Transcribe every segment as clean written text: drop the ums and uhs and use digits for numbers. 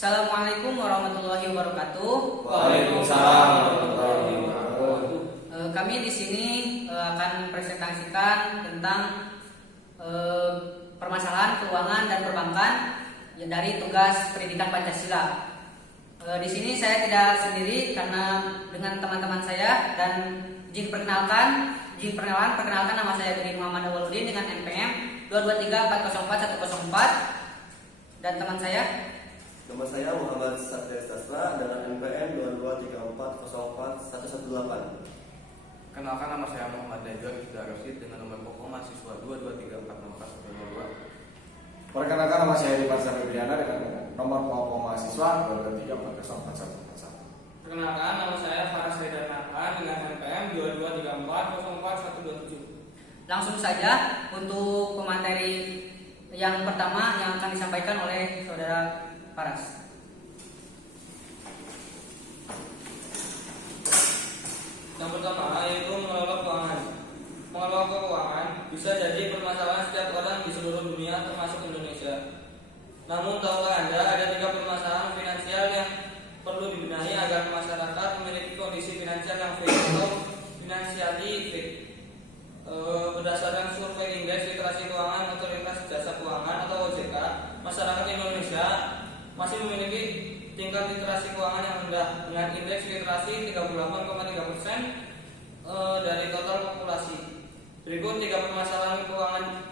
Assalamualaikum warahmatullahi wabarakatuh. Waalaikumsalam warahmatullahi wabarakatuh. Kami di sini akan presentasikan tentang permasalahan keuangan dan perbankan dari tugas pendidikan Pancasila. Di sini saya tidak sendiri karena dengan teman-teman saya, dan perkenalkan nama saya Budi Muhammad Awaludin dengan NPM 223404104 dan teman saya. Nama saya Muhammad Satria Sastra dengan NPM 223404118. Kenalkan, nama saya Muhammad Najwa Ifdar Rosid dengan nomor pokok mahasiswa 223444122. Perkenalkan, nama saya Dipan Sabibriana dengan nomor pokok mahasiswa 223404141. Perkenalkan, nama saya Farah Saidarnaka dengan NPM 223404127. Langsung saja untuk pemateri yang pertama yang akan disampaikan oleh saudara Faras. Yang pertama yaitu mengelola keuangan. Mengelola keuangan bisa jadi permasalahan setiap orang di seluruh dunia termasuk Indonesia. Namun tahukah Anda ada 3 permasalahan finansial yang perlu dibenahi agar masyarakat memiliki kondisi finansial yang fit atau financially fit. Berdasarkan survei Indeks Literasi Keuangan Otoritas Jasa Keuangan atau OJK, masyarakat Indonesia masih memiliki tingkat literasi keuangan yang rendah dengan indeks literasi 38,3% dari total populasi. Berikut 3 permasalahan keuangan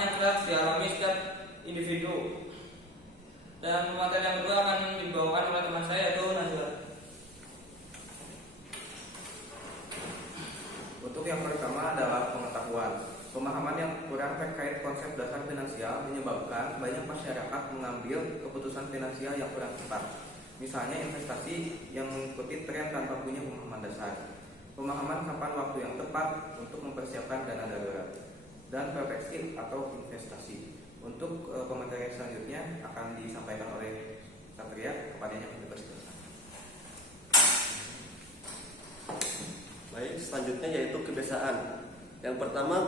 yang kerap dialami setiap individu. Dan materi yang kedua akan dibawakan oleh teman saya, yaitu Najwa. Untuk yang pertama adalah pengetahuan. Pemahaman yang kurang terkait konsep dasar finansial menyebabkan banyak masyarakat mengambil keputusan finansial yang kurang tepat. Misalnya investasi yang mengikuti tren tanpa punya pemahaman dasar. Pemahaman kapan waktu yang tepat untuk mempersiapkan dana darurat. Dan proteksi atau investasi. Untuk pemateri selanjutnya akan disampaikan oleh Satria, kepadanya kami persilakan. Baik, selanjutnya yaitu kebiasaan. Yang pertama,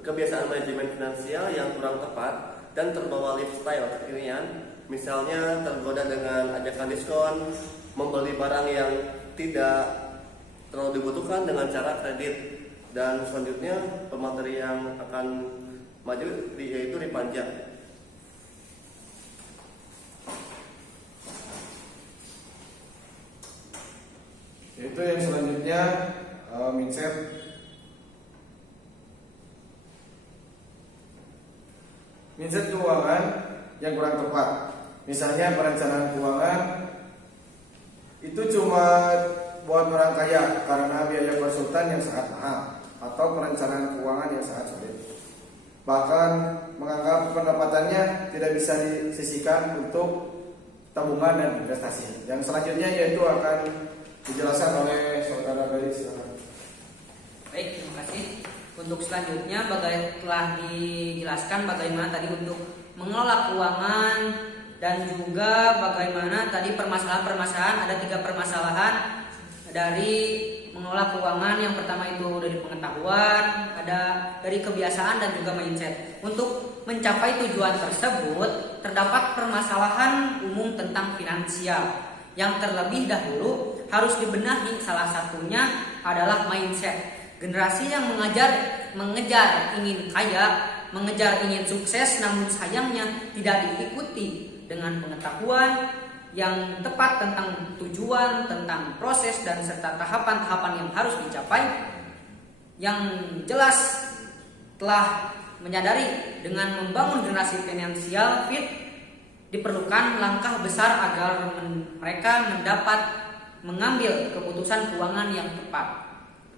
kebiasaan manajemen finansial yang kurang tepat dan terbawa lifestyle kekinian. Misalnya tergoda dengan ajakan diskon, membeli barang yang tidak terlalu dibutuhkan dengan cara kredit. Dan selanjutnya pemateri yang akan maju yaitu Ripanja. Itu yang selanjutnya mindset keuangan yang kurang tepat. Misalnya perencanaan keuangan itu cuma buat orang kaya karena biaya konsultan yang sangat mahal, atau perencanaan keuangan yang sangat sulit. Bahkan menganggap pendapatannya tidak bisa disisihkan untuk tabungan dan investasi. Yang selanjutnya yaitu akan dijelaskan oleh saudara Galis. Baik, terima kasih. Untuk selanjutnya telah dijelaskan bagaimana tadi untuk mengelola keuangan dan juga bagaimana tadi permasalahan-permasalahan, ada 3 permasalahan dari mengelola keuangan. Yang pertama itu dari pengetahuan, ada dari kebiasaan dan juga mindset. Untuk mencapai tujuan tersebut terdapat permasalahan umum tentang finansial yang terlebih dahulu harus dibenahi. Salah satunya adalah mindset. Generasi yang mengejar ingin kaya, mengejar ingin sukses, namun sayangnya tidak diikuti dengan pengetahuan yang tepat tentang tujuan, tentang proses dan serta tahapan-tahapan yang harus dicapai. Yang jelas telah menyadari dengan membangun generasi finansial fit diperlukan langkah besar agar mereka mendapat mengambil keputusan keuangan yang tepat.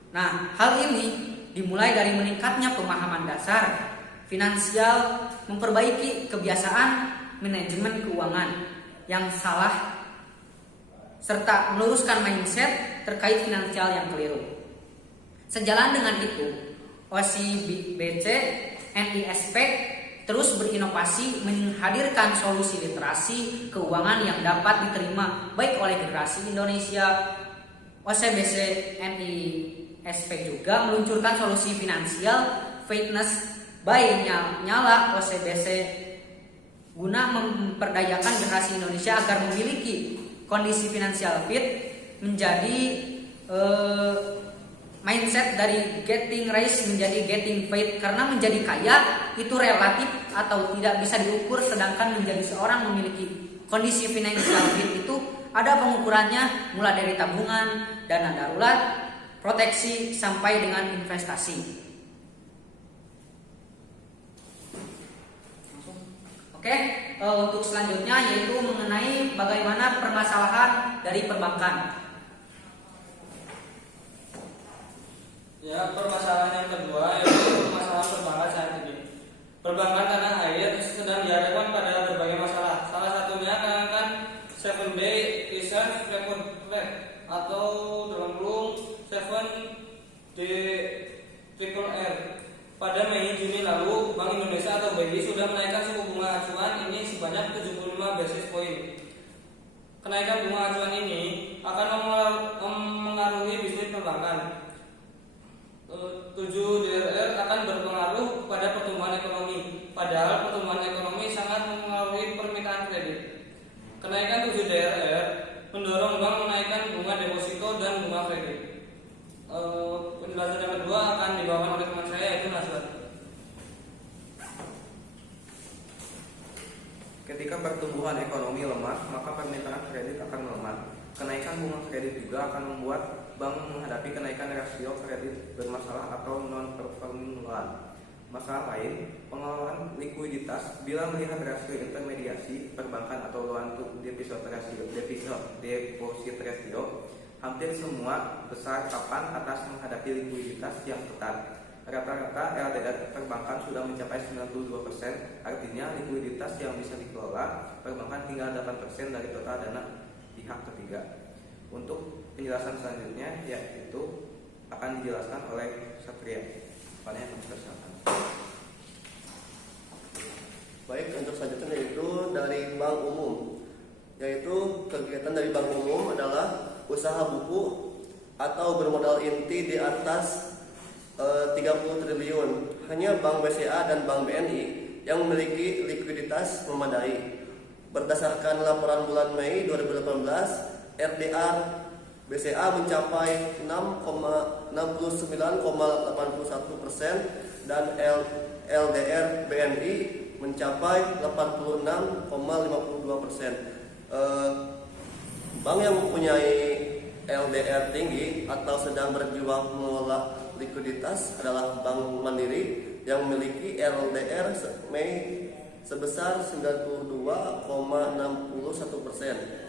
Nah, hal ini dimulai dari meningkatnya pemahaman dasar finansial, memperbaiki kebiasaan manajemen keuangan yang salah, serta meluruskan mindset terkait finansial yang keliru. Sejalan dengan itu, OSI-BC NISP terus berinovasi menghadirkan solusi literasi keuangan yang dapat diterima baik oleh generasi Indonesia. OSBC NISP juga meluncurkan solusi finansial fitness by Nyala OSBC guna memperdayakan generasi Indonesia agar memiliki kondisi finansial fit, menjadi mindset dari getting rich menjadi getting fit. Karena menjadi kaya itu relatif atau tidak bisa diukur, sedangkan menjadi seorang memiliki kondisi finansial fit itu ada pengukurannya, mulai dari tabungan, dana darurat, proteksi, sampai dengan investasi. Oke, untuk selanjutnya yaitu mengenai bagaimana permasalahan dari perbankan. Ya, permasalahan yang kedua yaitu permasalahan perbankan saat ini. Perbankan tanah air sedang dihadapkan pada berbagai masalah. Salah satunya kan 7 Day Research Report atau dalam kurung 7D Triple R. Pada Mei Juni lalu, Bank Indonesia atau BI sudah menaikkan suku bunga acuan ini sebanyak 75 basis point. Kenaikan bunga acuan ini akan mengaruhi bisnis perbankan. 7 DRR akan berpengaruh pada pertumbuhan ekonomi, padahal pertumbuhan ekonomi sangat mengaruhi permintaan kredit. Kenaikan 7 DRR mendorong bank menaikkan bunga deposito dan bunga kredit. Penjelasan yang kedua akan dibawakan oleh teman saya, yaitu Nasrat. Ketika pertumbuhan ekonomi lemah, maka permintaan kredit akan melemah. Kenaikan bunga kredit juga akan membuat bank menghadapi kenaikan rasio kredit bermasalah atau non-performing loan. Masalah lain, pengelolaan likuiditas. Bila melihat rasio intermediasi perbankan atau loan to deposit ratio, hampir semua besar papan atas menghadapi likuiditas yang ketat. Rata-rata LDR perbankan sudah mencapai 92%, artinya likuiditas yang bisa dikelola perbankan tinggal 8% dari total dana pihak ketiga. Untuk penjelasan selanjutnya yaitu akan dijelaskan oleh Satria. Kepada yang persilakan. Baik, untuk selanjutnya yaitu dari bank umum. Yaitu kegiatan dari bank umum adalah usaha buku atau bermodal inti di atas 30 triliun. Hanya Bank BCA dan Bank BNI yang memiliki likuiditas memadai. Berdasarkan laporan bulan Mei 2018, RDR BCA mencapai 69,81% dan LDR BNI mencapai 86,52%. Bank yang mempunyai LDR tinggi atau sedang berjuang mengelola likuiditas adalah Bank Mandiri yang memiliki LDR Mei sebesar 92,61%.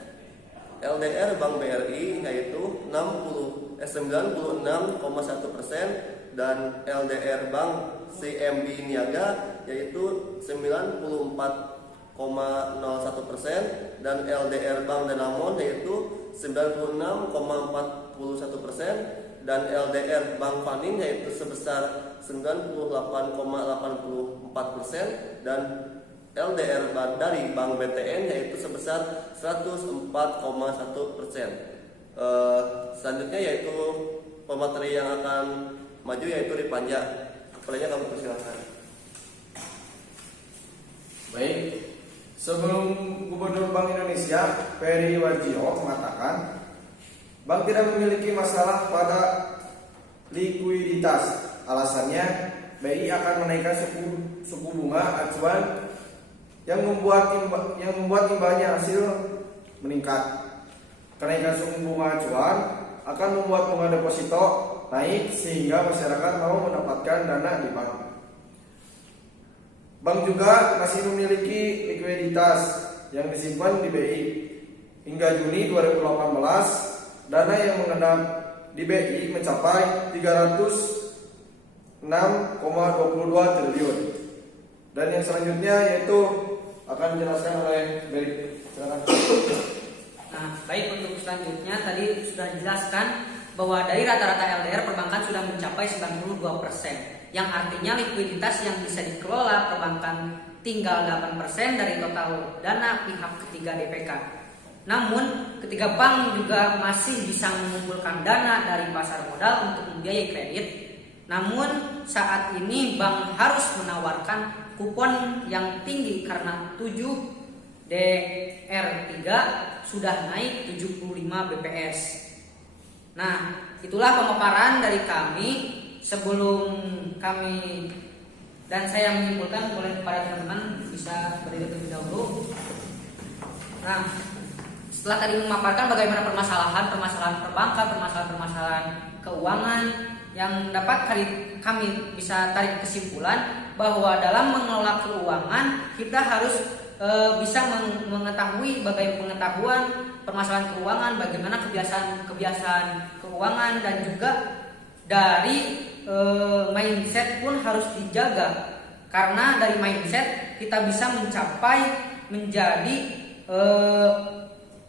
LDR Bank BRI yaitu 96,1% dan LDR Bank CMB Niaga yaitu 94,01% dan LDR Bank Danamon yaitu 96,41% dan LDR Bank Panin yaitu sebesar 98,84% dan LDR dari Bank BTN yaitu sebesar 104,1%. Selanjutnya yaitu pemateri yang akan maju yaitu Ripanja. Kepadanya kami persilakan. Baik, sebelum Gubernur Bank Indonesia Peri Warjio mengatakan bank tidak memiliki masalah pada likuiditas. Alasannya BI akan menaikkan suku bunga acuan yang membuat imbalnya hasil meningkat. Kenaikan suku bunga acuan akan membuat bunga deposito naik sehingga masyarakat mau mendapatkan dana di bank. Bank juga masih memiliki likuiditas yang disimpan di BI. Hingga Juni 2018, dana yang mengendap di BI mencapai 306,22 triliun. Dan yang selanjutnya yaitu akan dijelaskan oleh Beri. Silakan. Nah, baik, untuk selanjutnya tadi sudah dijelaskan bahwa dari rata-rata LDR perbankan sudah mencapai 92%, yang artinya likuiditas yang bisa dikelola perbankan tinggal 8% dari total dana pihak ketiga DPK. Namun, ketiga bank juga masih bisa mengumpulkan dana dari pasar modal untuk membiayai kredit. Namun saat ini bank harus menawarkan kupon yang tinggi karena 7 DR3 sudah naik 75 BPS. Nah, itulah pemaparan dari kami. Sebelum kami dan saya menyimpulkan, boleh kepada teman-teman bisa berdiri terlebih dahulu. Nah, setelah tadi memaparkan bagaimana permasalahan perbankan, permasalahan keuangan yang dapat kami bisa tarik kesimpulan bahwa dalam mengelola keuangan kita harus bisa mengetahui bagaimana pengetahuan permasalahan keuangan, bagaimana kebiasaan keuangan, dan juga dari mindset pun harus dijaga, karena dari mindset kita bisa menjadi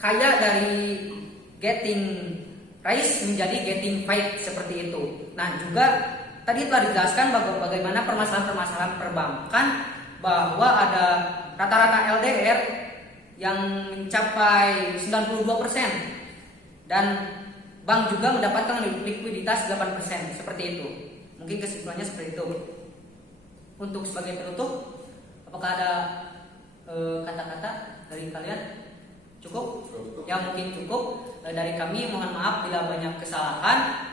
kaya dari getting rice menjadi getting fight, seperti itu. Nah, juga tadi telah dijelaskan bagaimana permasalahan perbankan, bahwa ada rata-rata LDR yang mencapai 92% dan bank juga mendapatkan likuiditas 8%, seperti itu. Mungkin kesimpulannya seperti itu. Untuk sebagai penutup, apakah ada kata-kata dari kalian? Cukup? Ya, mungkin cukup. Dari kami mohon maaf bila banyak kesalahan.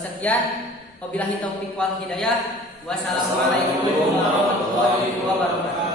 Sekian, wabillahi taufiq wal hidayah. Wassalamualaikum warahmatullahi wabarakatuh.